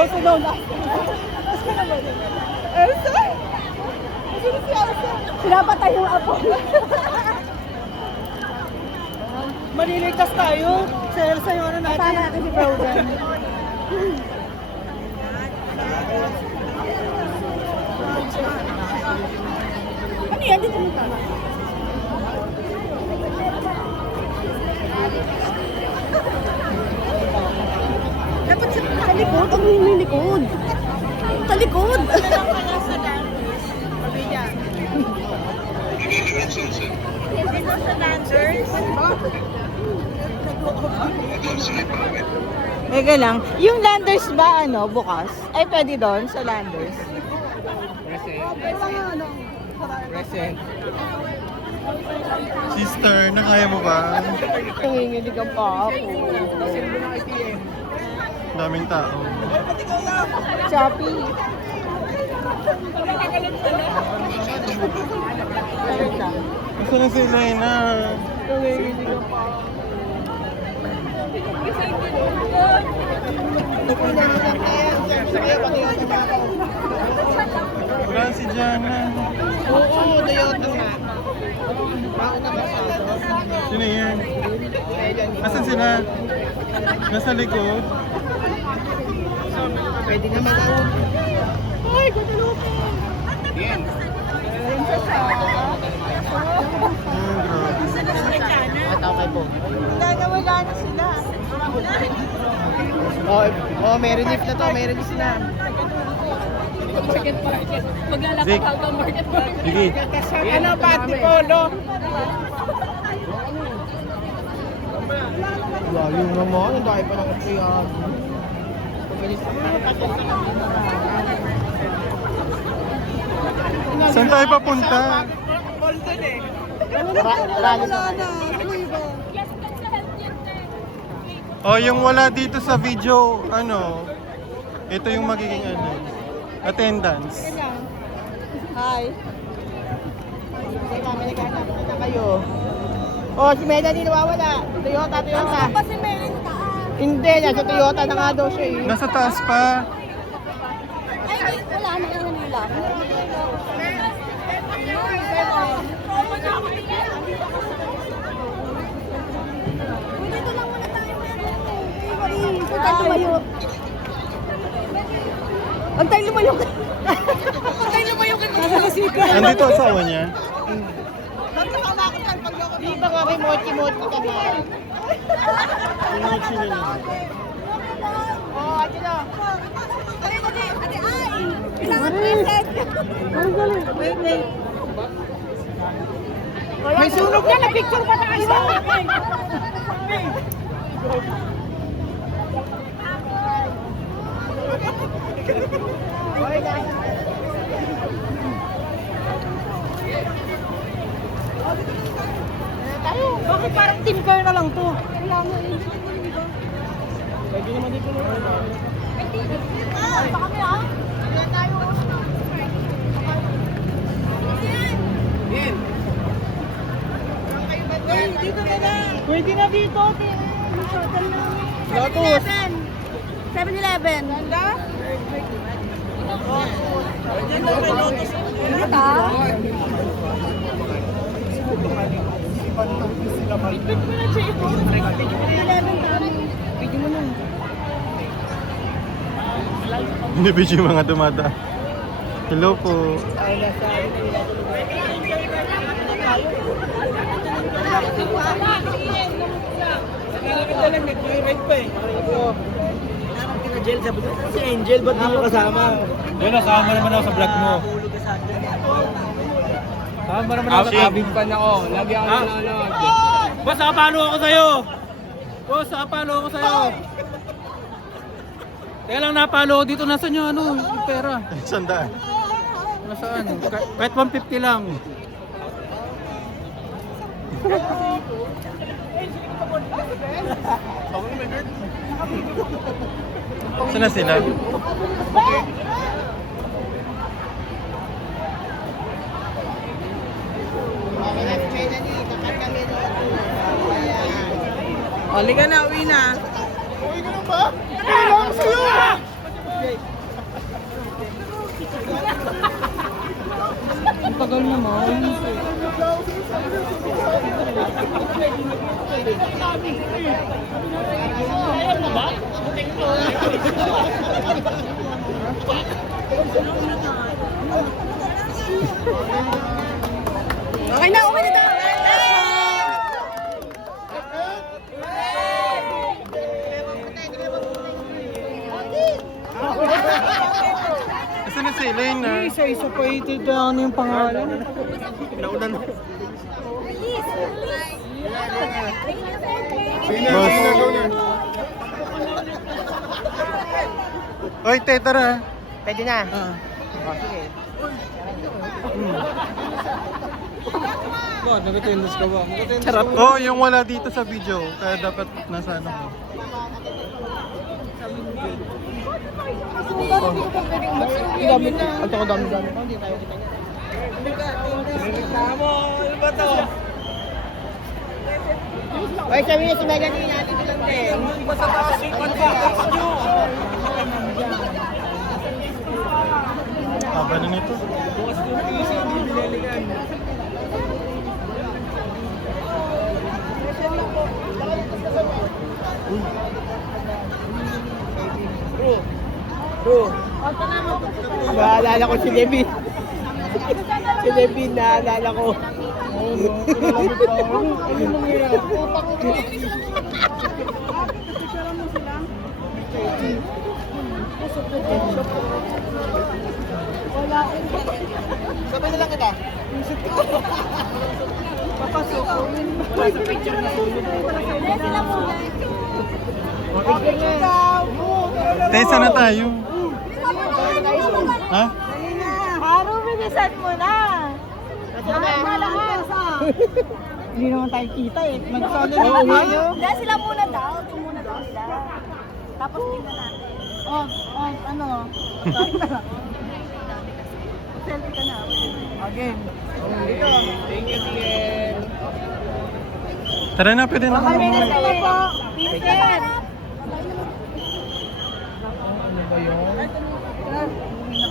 Also known as. Elsa? Sino si Elsa? Pinapatay yung apo. Maliligtas tayo. Si Elsa yung ano natin. Tama natin si Frozen. Ano yan? Dito mo tama. Dapat sa likod. Ang may likod. Sa likod. Dito sa dancers. Teka lang. Yung landers ba ano bukas? Ay pwede doon sa landers. Present. Sister, nakaya mo ba? Nanginginig ang pa ako. Daming tao. Shopee. Gusto na si Elena. Nanginginig ang pa ako. Wala si Jana. Oo, Toyota nga. Sino yan? Asan sila? Nasa likod? Pwede naman ako. Ay, gutulupin! Yan. Grabe. Matawag po. Wala na sila. Oh, meron lift na to. Meron lift na. Zik. Sige. Ano, Pati Polo? Layo naman. Ang dahil pa ng kutsiyan. Saan tayo papunta? Rally na. Oh, yung wala dito sa video, ano, ito yung magiging ano, attendance. Hi. May nagkakita kayo. Oh, si Melanie nawawala. Toyota. Pa si Merin taas. Hindi, nasa Toyota na nga daw siya eh. Nasa taas pa. Ay, wala na yung Manila. Dito lang muna tayo. Huwag tayo lumayo. Huwag tayo lumayo. Huwag tayo lumayo. Nasa kasika. Andito asawa niya. Di ba nga may mochi-mochi ka na? Emoji niya. Oh, ate na. Ate, ay! Kailangan present. Wait. May sunog na, na-picture pa tayo. Bakit parang team car na lang to? Pwede naman dito na. Sa kami ah? Yan. Dito na lang. Pwede na dito. Shuttle na. Lotus. 7-Eleven. Ganda? Ganda? Bitbit mo na, Chief. 7-Eleven kami. Pwede mo nun. Hindi video yung mga dumada. Hello po. Si Angel, ba't di mo kasama? Yun, nasama naman ako sa vlog mo. Kasama naman ako sa Abig pa na ako. Lagi ako nanonood. Boss, nakapalo ako sa'yo! Boss, nakapalo ako sa'yo! Kaya lang napalo ako dito. Nasaan yung ano, yung pera? Sandaan. Nasaan? Kahit 150 lang. Saan na sila? Halika na, uwi na. Uwi ka na ba? Okay na daw. Asan na si Elena? Isa-isa pa ito. Ano yung pangalan? Naunan. Oy, te, tara. Pwede na. Oh, sige. Charot. Oh, yung wala dito sa video. Kaya dapat nasa ano ko. Dami na. Ang tako dami-dami pa. Hindi tayo kita niya. Tamo, ano ba to? Oy, sabi niya si Melanie natin lang din. Haba na nito. Bro. Naalala ko si Levin. Si Levin, naalala ko. Sabay na lang kita. Papasok. Wala sa picture na sulog. Te, saan na tayo? Ha? Haro, bilisan mo na. Hindi naman tayo kita eh. Mag-solo na tayo. Dahil sila muna daw. Ito muna daw sila. Tapos tingnan natin. Ano? Selfie ka na. Again. Thank you, Tiel. Tara na, pwede na. Kami na sila po. Peace.